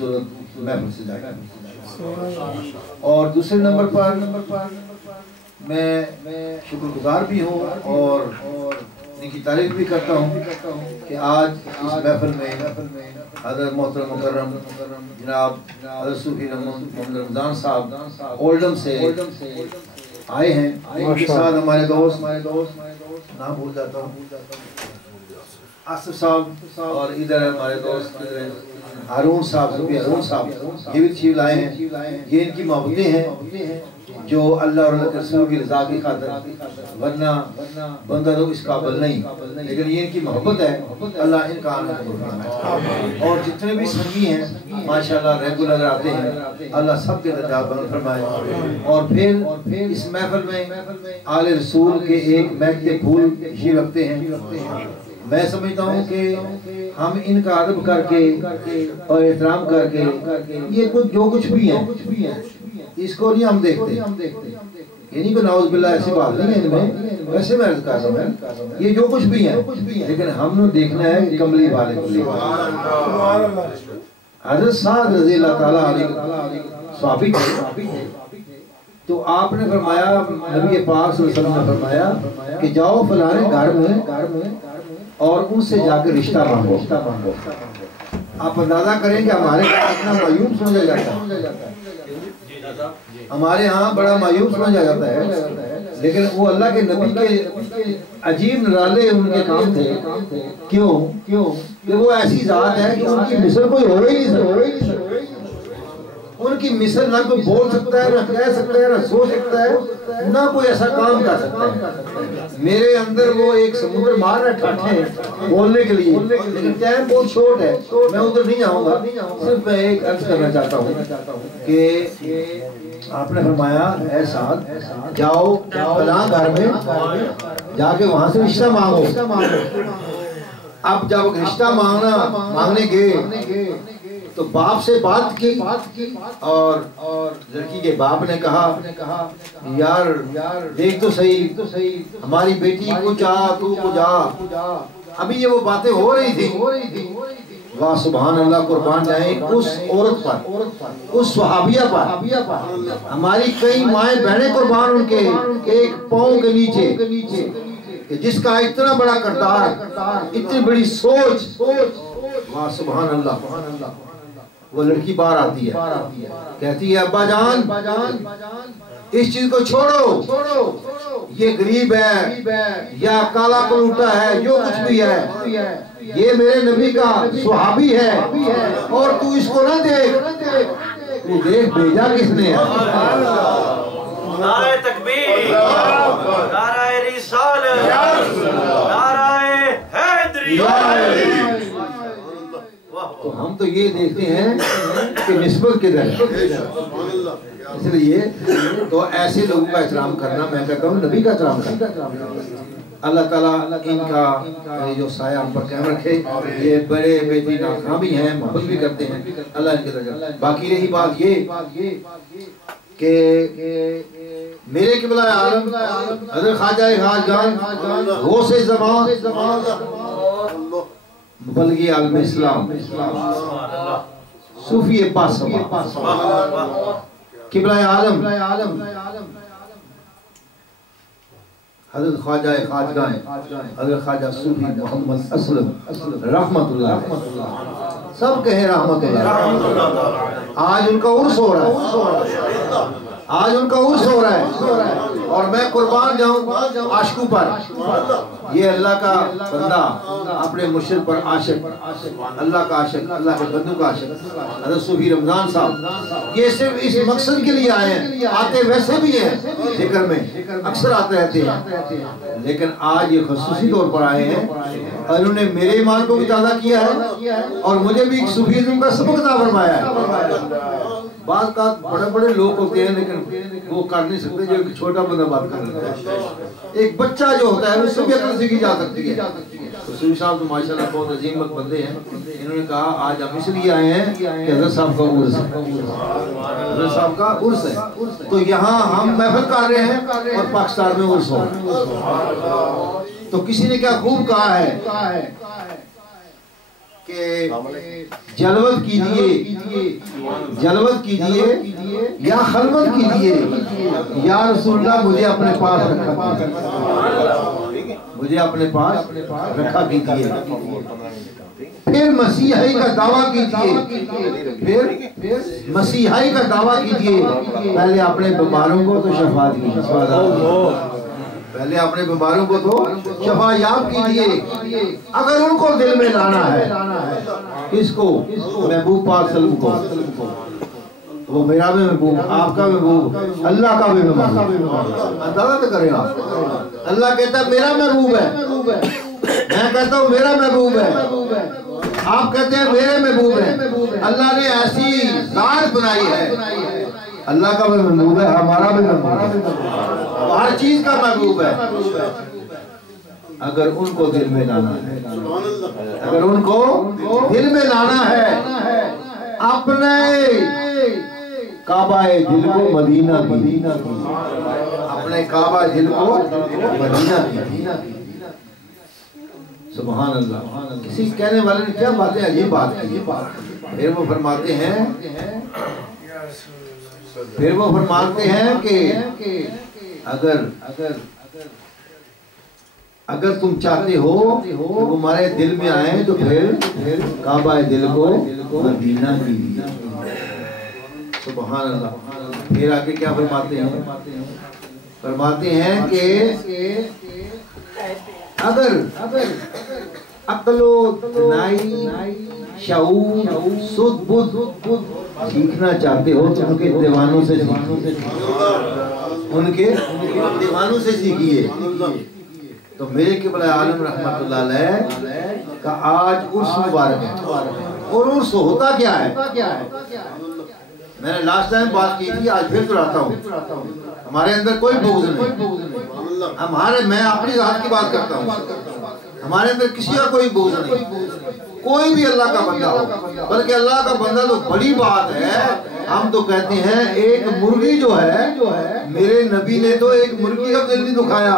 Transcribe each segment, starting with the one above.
خوبصورت محفل سجائی. اور دوسرے نمبر پر میں شکر گزار بھی ہوں اور ان کی تعریف بھی کرتا ہوں کہ آج اس محفل میں حضرت محترم مکرم جناب حضرت صوفی محمد رمضان صاحب اولڈم سے آئے ہیں. ان کے ساتھ ہمارے دوست نام بھول جاتا ہوں آصف صاحب اور ادھر ہمارے دوست ہارون صاحب یہ بھی تشریف لائے ہیں. یہ ان کی محبتیں ہیں جو اللہ اور اللہ کے رسول کی رضا کی خاطر, ورنہ بندہ تو اس قابل نہیں, لیکن یہ ان کی محبت ہے. اللہ ان کا آنند فرمائے. اور جتنے بھی سنگی ہیں ماشاءاللہ ریگولر آتے ہیں, اللہ سب کے درجات بلند فرمائے. اور پھر اس محفل میں آل رسول کے ایک مہکتے پھول تشریف رکھتے ہیں. میں سمجھتا ہوں کہ ہم ان کا ادب کر کے اور احترام کر کے یہ جو کچھ بھی ہے اس کو نہیں ہم دیکھتے, یعنی کہ نعوذ باللہ ایسی بات نہیں ہے ان میں, ویسے میں عرض کر رہا ہوں یہ جو کچھ بھی ہے, لیکن ہم نے دیکھنا ہے کملی والے کو. حضرت سعد رضی اللہ تعالیٰ عنہ صحابی تھے, تو آپ نے فرمایا, نبی پاک صلی اللہ علیہ وسلم نے فرمایا کہ جاؤ فلانے گھر میں اور ان سے جا کے رشتہ مانگو. آپ اندازہ کریں کہ ہمارے اتنا معیوب سمجھا جاتا ہے, ہمارے ہاں بڑا معیوب سمجھا جاتا ہے, لیکن وہ اللہ کے نبی کے عجیب نرالے ان کے کام تھے. کیوں کہ وہ ایسی ذات ہے کہ ان کی مثل کوئی ہو ہی نہیں سکتا. ان کی مثل نہ کوئی بول سکتا ہے, نہ کہہ سکتا ہے, نہ سوچ سکتا ہے, نہ کوئی ایسا کام کر سکتا ہے. میرے اندر وہ ایک سمندر مار رہا ٹھاٹھے بولنے کے لیے, لیکن ٹائم بہت شورٹ ہے, میں ادھر نہیں جاؤں گا. صرف میں ایک عرض کرنا چاہتا ہوں کہ آپ نے فرمایا اے سعد جاؤ فلاں گھر میں جا کے وہاں سے رشتہ مانگو. اب جب رشتہ مانگنے گئے تو باپ سے بات کی اور لڑکی کے باپ نے کہا یار دیکھ تو صحیح ہماری بیٹی کو جا. ابھی یہ وہ باتیں ہو رہی تھی. واہ سبحان اللہ, قربان جائیں اس عورت پر, اس صحابیہ پر. ہماری کئی مائیں بہنیں قربان ان کے ایک پاؤں کے نیچے, جس کا اتنا بڑا کردار, اتنی بڑی سوچ. واہ سبحان اللہ. وہ لڑکی باہر آتی ہے, کہتی ہے ابا جان اس چیز کو چھوڑو, یہ غریب ہے یا کالا پلوٹا ہے, جو کچھ بھی ہے, یہ میرے نبی کا صحابی ہے, اور تو اس کو نہ دیکھ, تو دیکھ بھیجا کس نے. نعرہ تکبیر, نعرہ رسالت, نعرہ حیدری. تو ہم تو یہ دیکھتے ہیں کہ نسبت کدھر ہے. اس لیے تو ایسے لوگوں کا احترام کرنا, میں کہتا ہوں نبی کا احترام کرنا. اللہ تعالیٰ ان کا جو سایہ ہم پر قائم رکھے. یہ بڑے بیٹی ناخواں بھی ہیں, محبت بھی کرتے ہیں, اللہ ان کے درجات. باقی رہی بات یہ کہ میرے قبلہ عالم حضرت خواجہ خواجگان غوث زمان مبلغی عالم اسلام صوفی پاس قبلہ عالم حضرت خواجہ خواجگان حضرت خواجہ صوفی محمد اسلم رحمت اللہ, سب کہیں رحمت اللہ. آج ان کا عرس ہو رہا ہے, اور میں قربان جاؤں عاشقوں پر. یہ اللہ کا بندہ اپنے مرشد پر عاشق, اللہ کا عاشق, اللہ کے بندوں کا عاشق حضرت صوفی رمضان صاحب. یہ صرف اس مقصد کے لیے آئے ہیں, آتے ویسے بھی ہیں ذکر میں, اکثر آتے رہتے ہیں, لیکن آج یہ خصوصی طور پر آئے ہیں اور انہوں نے میرے ایمان کو بھی تازہ کیا ہے اور مجھے بھی صوفیزم کا سبق عطا فرمایا ہے. بعض کا بڑے لوگ ہوتے ہیں لیکن وہ کر نہیں سکتے جو ایک چھوٹا بندہ بات کر لیتا ہے. ایک بچہ جو ہوتا ہے اس سے بھی عقل سیکھی جا سکتی ہے. صوفی صاحب تو ماشاءاللہ بہت عظیم بندے ہیں. انہوں نے کہا آج ہم اس لیے آئے ہیں کہ حضرت صاحب کا عرس ہے, تو یہاں ہم محفل کر رہے ہیں اور پاکستان میں عرس ہو. تو کسی نے کیا خوب کہا ہے کہ جلوت کیجئے یا خلوت کیجئے، یا رسول اللہ مجھے اپنے پاس رکھا کیجئے، مجھے اپنے پاس رکھا کیجئے، پھر مسیحائی کا دعویٰ کیجئے، پھر مسیحائی کا دعویٰ کیجئے، پہلے اپنے بیماروں کو تو شفا دیجئے، پہلے اپنے بیماروں کو تو شفا یاب کیجئے، اگر ان کو دل میں لانا ہے، کس کو؟ محبوب پاک صلی اللہ علیہ وسلم کو، وہ میرا بھی محبوب، آپ کا محبوب، اللہ کا بھی محبوب، اندازہ تو کریں آپ، اللہ کہتا ہے میرا محبوب ہے، میں کہتا ہوں میرا محبوب ہے، آپ کہتے ہیں میرے محبوب ہیں، اللہ نے ایسی ذات بنائی ہے، اللہ کا بھی محبوب ہے، ہمارا بھی محبوب ہے، ہر چیز کا محبوب ہے، اگر ان کو دل میں لانا ہے، اگر ان کو دل میں لانا ہے، اپنے کعبہ دل کو مدینہ کی، اپنے کعبہ دل کو مدینہ کی، سبحان اللہ۔ کسی کہنے والے نے کیا باتیں عجیب بات کی، پھر وہ فرماتے ہیں کہ اگر تم چاہتے ہو کہ وہ ہمارے دل میں آئیں تو پھر کعبہ دل کو مدینہ کیجیے، سبحان اللہ۔ پھر آگے کیا فرماتے ہیں کہ اگر عقل و دانائی، شعور، سدھ بدھ سیکھنا چاہتے ہو تو ان کے دیوانوں سے سیکھیے، تو میرے قبلہ عالم رحمت اللہ علیہ کا آج عرس مبارک ہے، اور عرس ہوتا کیا ہے؟ میں نے لاسٹ ٹائم بات کی تھی، آج پھر دہراتا ہوں، ہمارے اندر کوئی بغض نہیں، میں اپنی ذات کی بات کرتا ہوں، ہمارے اندر کسی کا کوئی بغض نہیں، کوئی بھی اللہ کا بندہ ہو، بلکہ اللہ کا بندہ تو بڑی بات ہے۔ ہم تو کہتے ہیں ایک مرغی جو ہے، میرے نبی نے تو ایک مرغی کا دل نہیں دکھایا،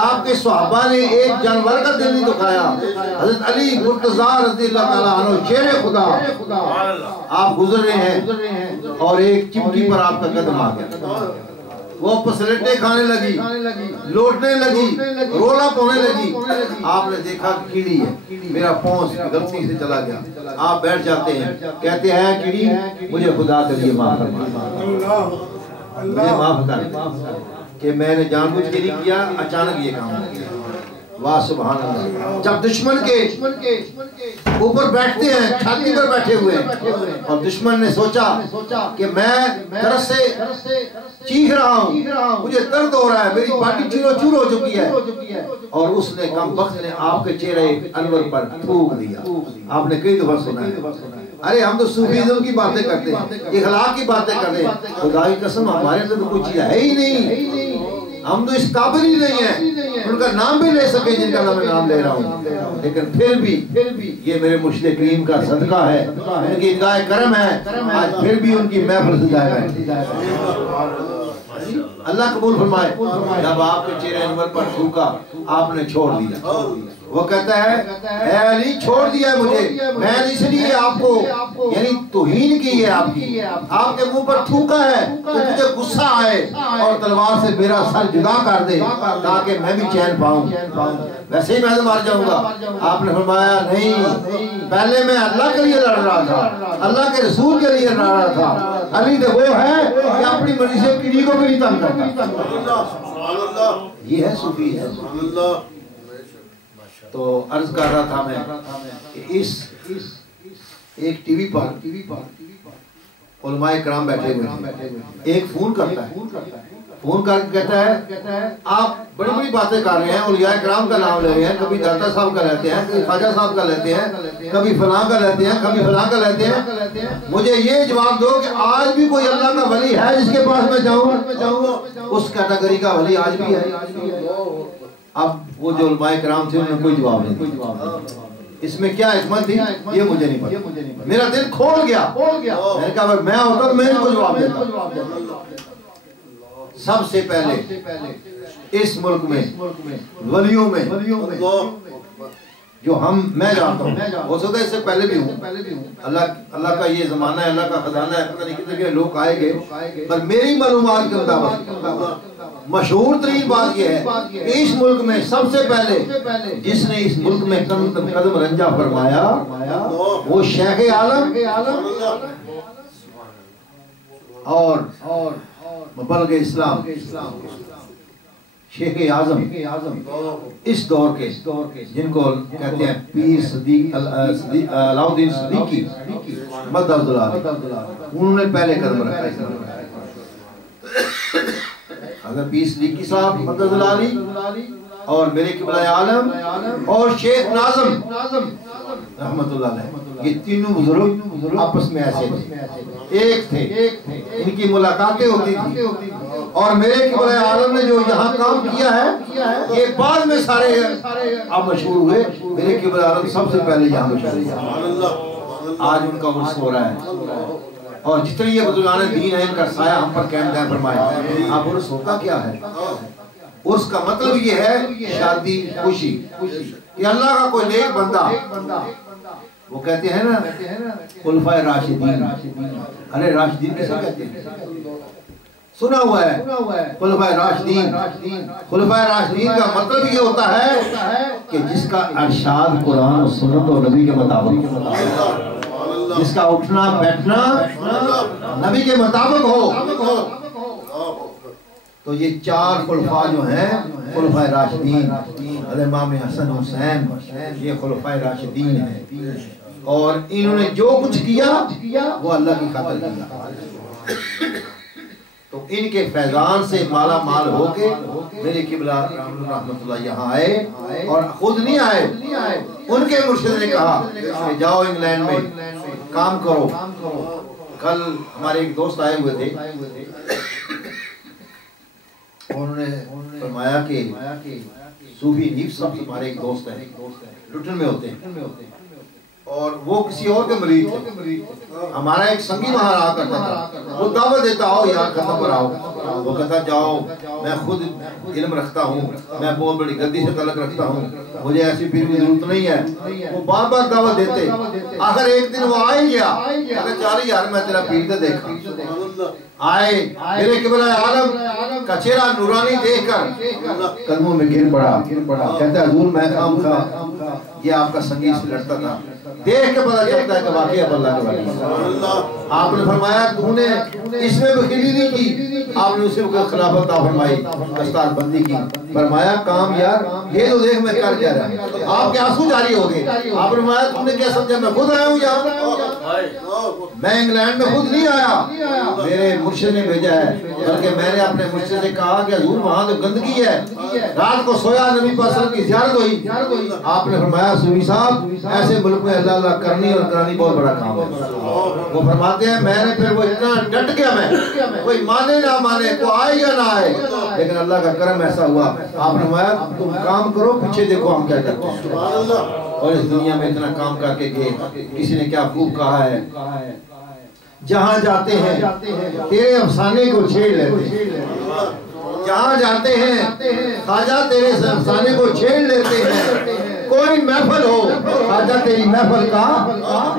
آپ کے صحابہ نے ایک جانور کا دل نہیں دکھایا، حضرت علی مرتضیٰ رضی اللہ تعالیٰ عنہ شیر خدا، آپ گزر رہے ہیں اور ایک چمٹی پر آپ کا قدم آ گیا، وہ پسلیٹیں کھانے لگی، لوٹنے لگی، رولا پونے لگی، آپ نے دیکھا کیڑی ہے، میرا پونس غلطی سے چلا گیا، آپ بیٹھ جاتے ہیں، کہتے ہیں کیڑی مجھے خدا کے لیے معاف فرما، مجھے معاف کر کہ میں نے جان بوجھ کے نہیں کیا، اچانک یہ کام ہو گیا۔ واہ سبحان اللہ۔ جب دشمن کے اوپر بیٹھتے ہیں، چھاتی پر بیٹھے ہوئے ہیں، اور دشمن نے سوچا کہ میں درد سے چیخ رہا ہوں، مجھے درد ہو رہا ہے، میری باڈی چورو چور ہو چکی ہے، اور اس نے کم بخت نے آپ کے چہرے انور پر تھوک دیا۔ آپ نے کئی دفعہ سنا ہے، ارے ہم تو صوفیزم کی باتیں کرتے ہیں، اخلاق کی باتیں کرتے ہیں، خدا کی قسم ہمارے اندر تو کوئی چیز ہے ہی نہیں، ہم تو اس قابل ہی نہیں ہیں ان کا نام بھی لے سکے جن کا میں نام لے رہا ہوں، لیکن پھر بھی یہ میرے مرشد کریم کا صدقہ ہے، ان کی اتقاء کرم ہے، آج پھر بھی ان کی محفل سجائے گئے۔ اللہ قبول فرمائے۔ جب آپ کے چہرے انور پر تھوکا، آپ نے چھوڑ دیا، وہ کہتا ہے اے علی چھوڑ دیا مجھے، میں نے اس لیے آپ کو یعنی توہین کی ہے، آپ کے منہ پر تھوکا ہے کہ تجھے غصہ آئے اور تلوار سے میرا سر جدا کر دے تاکہ میں بھی چین پاؤں، ویسے ہی میں تو مار جاؤں گا۔ آپ نے فرمایا نہیں، پہلے میں اللہ کے لیے لڑ رہا تھا، اللہ کے رسول کے لیے لڑ رہا تھا، علی تو وہ ہے کہ اپنی مرضی سے کسی کو بھی نہیں تنگ کرتا، یہ ہے صوفی ہے۔ تو عرض کر رہا تھا میں کہ اس ایک ٹی وی پر علماء کرام بیٹھے ہوئے ہیں، ایک فون کرتا ہے، فون کر کے کہتا ہے آپ بڑی بڑی باتیں کر رہے ہیں، اولیاء کرام کا نام لے رہے ہیں، کبھی داتا صاحب کا لیتے ہیں، کبھی خواجہ صاحب کا لیتے ہیں، کبھی فلاں کا لیتے ہیں، کبھی فلاں کا لیتے ہیں، مجھے یہ جواب دو کہ آج بھی کوئی اللہ کا ولی ہے جس کے پاس میں جاؤں؟ اس کیٹیگری کا ولی آج بھی ہے؟ اب وہ جو علماء کرام تھے انہوں نے کوئی جواب نہیں، اس میں کیا حکمت تھی یہ مجھے نہیں پتا، میرا دل کھول گیا، میں نے کہا میں ہوتا تو میں ان کو جواب دیتا۔ سب سے پہلے اس ملک میں ولیوں میں جو میں جانتا ہوں، ہو سکتا ہے اس سے پہلے بھی ہوں، اللہ کا یہ زمانہ ہے، اللہ کا خزانہ ہے، پتہ نہیں کتنے کے لوگ آئے گئے، پر میری معلومات کے مطابق مشہور ترین بات یہ ہے کہ اس ملک میں سب سے پہلے جس نے اس ملک میں قدم رنجہ فرمایا وہ شیخ عالم اور مبلغ اسلام شیخ اعظم اس دور کے جن کو کہتے ہیں پیر صدیق علاؤدین صدیقی مدد اللہ، انہوں نے پہلے قدم رکھا اسلام۔ اگر پیر صدیقی صاحب مدد اللہ اور میرے قبلہ عالم اور شیخ ناظم رحمت اللہ علیہ، یہ تینوں بزرگ آپس میں ایسے تھے، ایک تھے، ان کی ملاقاتیں ہوتی تھی، اور میرے قبلہ عالم نے جو یہاں کام کیا ہے یہ بعد میں سارے اب مشہور ہوئے، میرے قبلہ عالم سب سے پہلے یہاں مشہور ہوئے، آج ان کا عرس ہو رہا ہے، اور جتنے یہ بزرگان دین ہیں ان کا سایہ ہم پر قائم دائم فرمائے۔ اب عرس ہوتا کیا ہے؟ عرس کا مطلب یہ ہے شادی خوشی، کہ اللہ کا کوئی نیک بندہ، وہ کہتے ہیں نا خلفائے راشدین، ارے راشدین کیسے کہتے ہیں؟ سنا ہوا ہے خلفائے راشدین۔ خلفائے راشدین کا مطلب یہ ہوتا ہے کہ جس کا ارشاد قرآن و سنت و نبی کے مطابق، جس کا اٹھنا بیٹھنا نبی کے مطابق ہو۔ تو یہ چار خلفاء جو ہیں خلفاء راشدین، امام حسن حسین، یہ خلفاء راشدین ہیں، اور انہوں نے جو کچھ کیا وہ اللہ کی خاطر کیا۔ تو ان کے فیضان سے مالا مال ہو کے میرے قبلہ رحمت اللہ یہاں آئے، اور خود نہیں آئے، ان کے مرشد نے کہا کہ جاؤ انگلینڈ میں کام کرو۔ کل ہمارے ایک دوست آئے ہوئے تھے، انہوں نے فرمایا کہ صوفی نیف صاحب ہمارے ایک دوست ہیں، لٹن میں ہوتے ہیں، اور وہ کسی اور کے مرید تھے۔ ہمارا ایک سنگی وہاں رہا کرتا تھا، وہ دعوت دیتا آؤ یار ختم پر آؤ، وہ کہتا جاؤ میں خود علم رکھتا ہوں، میں بہت بڑی گدی سے تعلق رکھتا ہوں، مجھے ایسی پیر کی ضرورت نہیں ہے۔ وہ بار بار دعوت دیتے، آخر ایک دن وہ آ ہی گیا، کہتا چل یار میں تیرا پیر تے دیکھا۔ آئے میرے قبلہ عالم کا چہرہ نورانی دیکھ کر قدموں میں گر پڑا، کہتا ہے حضور میں خام خواہ یہ آپ کا سنگی سے لڑتا تھا، دیکھ کے پتہ چلتا ہے کہ واقعی اب اللہ کے واقعی۔ آپ نے فرمایا تو نے اس میں بخیلی نہیں کی، آپ نے اسے خلافت عطا فرمائی، دستار بندی کی، فرمایا کام یار یہ تو دیکھ میں کر کیا رہا ہے، آپ کے آنسو جاری ہو گئے۔ آپ نے فرمایا تم نے کیا سمجھا میں خود آیا ہوں یہاں، میں انگلینڈ میں خود نہیں آیا، میرے مرشد نے بھیجا ہے، بلکہ میں نے اپنے مرشد سے کہا کہ حضور وہاں تو گندگی ہے، رات کو سویا نبی پاک صلی اللہ علیہ وسلم کی زیارت ہوئی۔ آپ نے فرمایا صوفی صاحب ایسے ملک میں اللہ اللہ کرنی اور کرانی بہت بڑا کام ہے۔ وہ فرماتے ہیں میں نے پھر وہ اتنا ڈٹ گیا، میں کوئی مانے نہ مانے، کوئی آئے یا نہ آئے، لیکن اللہ کا کرم ایسا ہوا۔ آپ نے فرمایا تم کام کرو پیچھے دیکھو ہم کیا کرتے ہیں، اور اس دنیا میں اتنا کام کر کے گئے۔ کسی نے کیا خوب کہا ہے، جہاں جاتے ہیں تیرے افسانے کو چھیڑ لیتے ہیں، جہاں جاتے ہیں خواجہ تیرے افسانے کو چھیڑ لیتے ہیں، کوئی محفل ہو خواجہ تیری محفل کا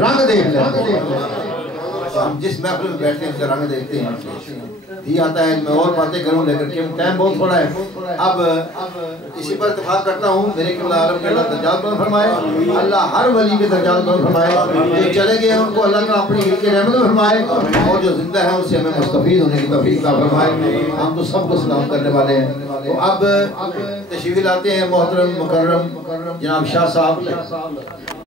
رنگ دیکھ لیتے ہیں۔ ہم جس محفل میں بیٹھتے ہیں اسے رنگ دیکھتے ہیں، یہ آتا ہے میں اور باتیں کروں لیکن ٹائم بہت تھوڑا ہے۔ اب اسی پر اتفاق کرتا ہوں میرے قبلہ عالم کے اللہ درجات بلند فرمائے، اللہ ہر ولی کے درجات بلند فرمائے، جو چلے گئے ان کو اللہ تعالیٰ اپنی عید کے رحمت فرمائے، اور جو زندہ ہیں ان سے ہمیں مستفید ہونے کی توفیق عطا فرمائے۔ ہم تو سب کو سلام کرنے والے ہیں۔ تو اب تشریف لاتے ہیں محترم مکرم جناب شاہ صاحب۔